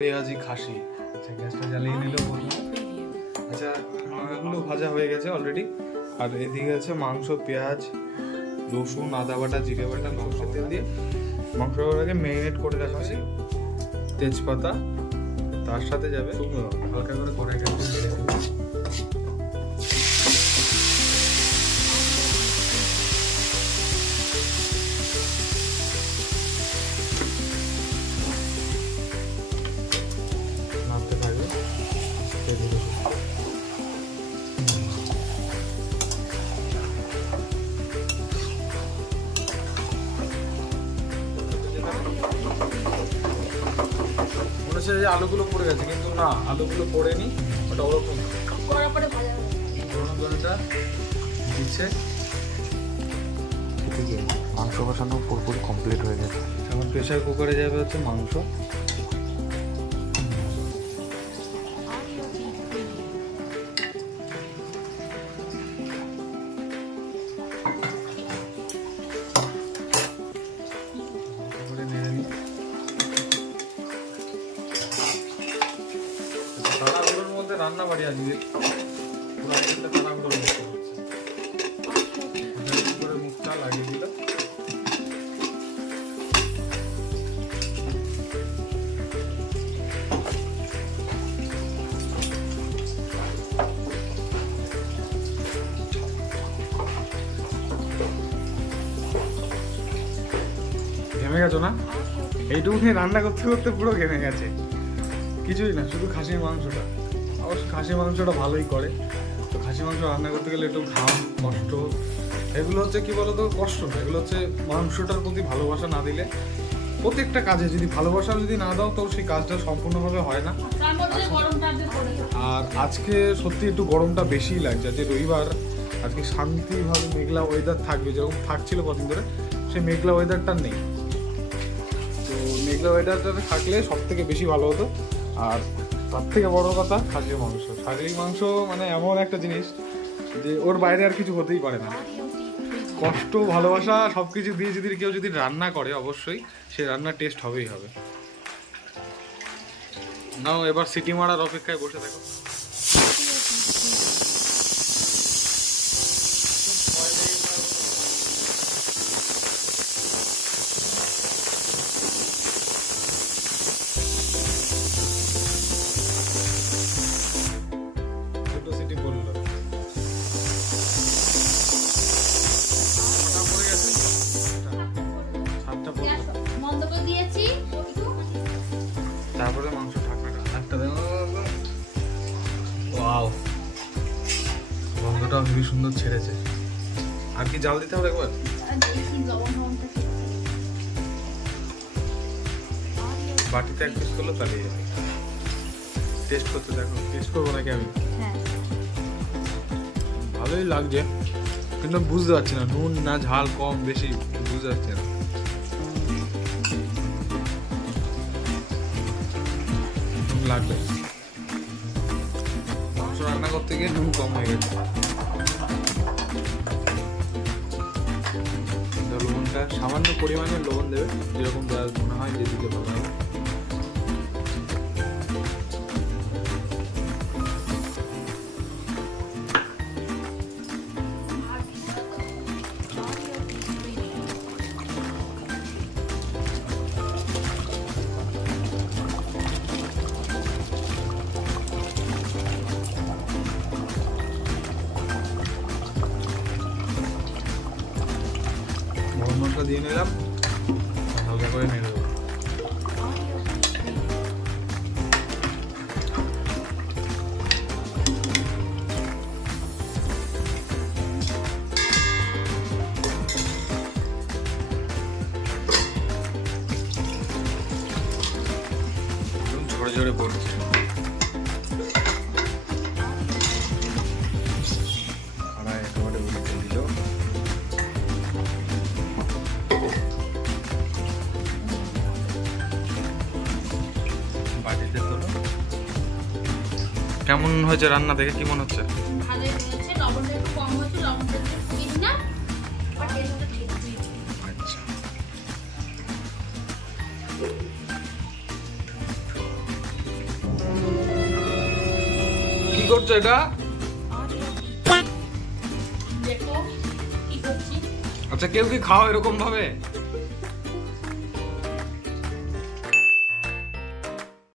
পেঁয়াজি খাসি। আচ্ছা গ্যাসটা জ্বালিয়ে নিল বললাম। আচ্ছা এগুলো ভাজা হয়ে গেছে অলরেডি। আর এদিকে আছে মাংস, পেঁয়াজ, রসুন, আদা বাটা, জিরে বাটা, সরষের তেল দিয়ে মাংসটাকে ম্যারিনেট করে রাখা ছিল। তেজপাতা, তার সাথে যাবে শুকনো লঙ্কা, হালকা করে কড়াইটা ঢেলে দেবো। যে আলুগুলো পড়ে গেছে কিন্তু না, আলুগুলো পড়েনি, ওটা ওরকম দিচ্ছে। মাংস কষানো পুরোপুরি কমপ্লিট হয়ে গেছে। এখন প্রেশার কুকারে যাবে হচ্ছে মাংস। তাড়াহুড়োর মধ্যে রান্না বাড়ি আজকে তাড়াহুড়োর মধ্যে করে মুখটা লাগিয়ে দিল। ঘেমে গেছো না? এইটুকুনি রান্না করতে করতে পুরো ঘেমে গেছে। কিছুই না, শুধু খাসির মাংসটা। অবশ্য খাসির মাংসটা ভালোই করে। তো খাসির মাংস রান্না করতে গেলে একটু ঘাম, কষ্ট, এগুলো হচ্ছে কি বলতো, কষ্ট না, এগুলো হচ্ছে মাংসটার প্রতি ভালোবাসা না দিলে, প্রত্যেকটা কাজে যদি ভালোবাসা যদি না দাও তো সেই কাজটা সম্পূর্ণভাবে হয় না। আর আজকে সত্যি একটু গরমটা বেশিই লাগছে। যে রবিবার, আজকে শান্তিভাবে মেঘলা ওয়েদার থাকবে, যেরকম থাকছিল কদিন ধরে, সেই মেঘলা ওয়েদারটা নেই। তো মেঘলা ওয়েদারটা থাকলে সব থেকে বেশি ভালো হতো। আর তার থেকে বড় কথা, খাসির মাংস। খাসির মাংস মানে এমন একটা জিনিস যে ওর বাইরে আর কিছু হতেই পারে না। কষ্ট, ভালোবাসা সব কিছু দিয়ে যদি কেউ যদি রান্না করে, অবশ্যই সে রান্নার টেস্ট হবেই হবে। নাও এবার সিটি মারার অপেক্ষায় বসে থাকো। তারপরে মাংস ঢাকনাটা একটা দেবো। ওয়াও, গন্ধটা খুবই সুন্দর ছেড়েছে। আর কি জাল দিতে হবে একবার? বাটিতে এক পিস করলো তাহলে টেস্ট করতে দেখো। টেস্ট করবো নাকি আমি? ভালোই লাগছে কিন্তু বুঝতে পারছি না নুন না ঝাল কম বেশি বুঝতে পারছি না। লাগবে মাংস রান্না করতে গিয়ে নুন কম হয়ে গেছে। লবণটা সামান্য পরিমাণে লবণ দেবে, যেরকম মনে হয় যে দিতে ভালো হবে। মশলা দিয়ে নিলাম, হালকা করে নিয়ে দেবো। ঝরে ঝরে পড়ছে। কেমন হয়েছে রান্না দেখে কি মনে হচ্ছে? ভালোই হয়েছে, লবণটা একটু কম হয়েছে, লবণটা একটু দিন না, আর টেস্টটা ঠিক আছে। আচ্ছা করছো এটা? দেখো কি করছি। আচ্ছা কেউ কি খাও এরকম ভাবে?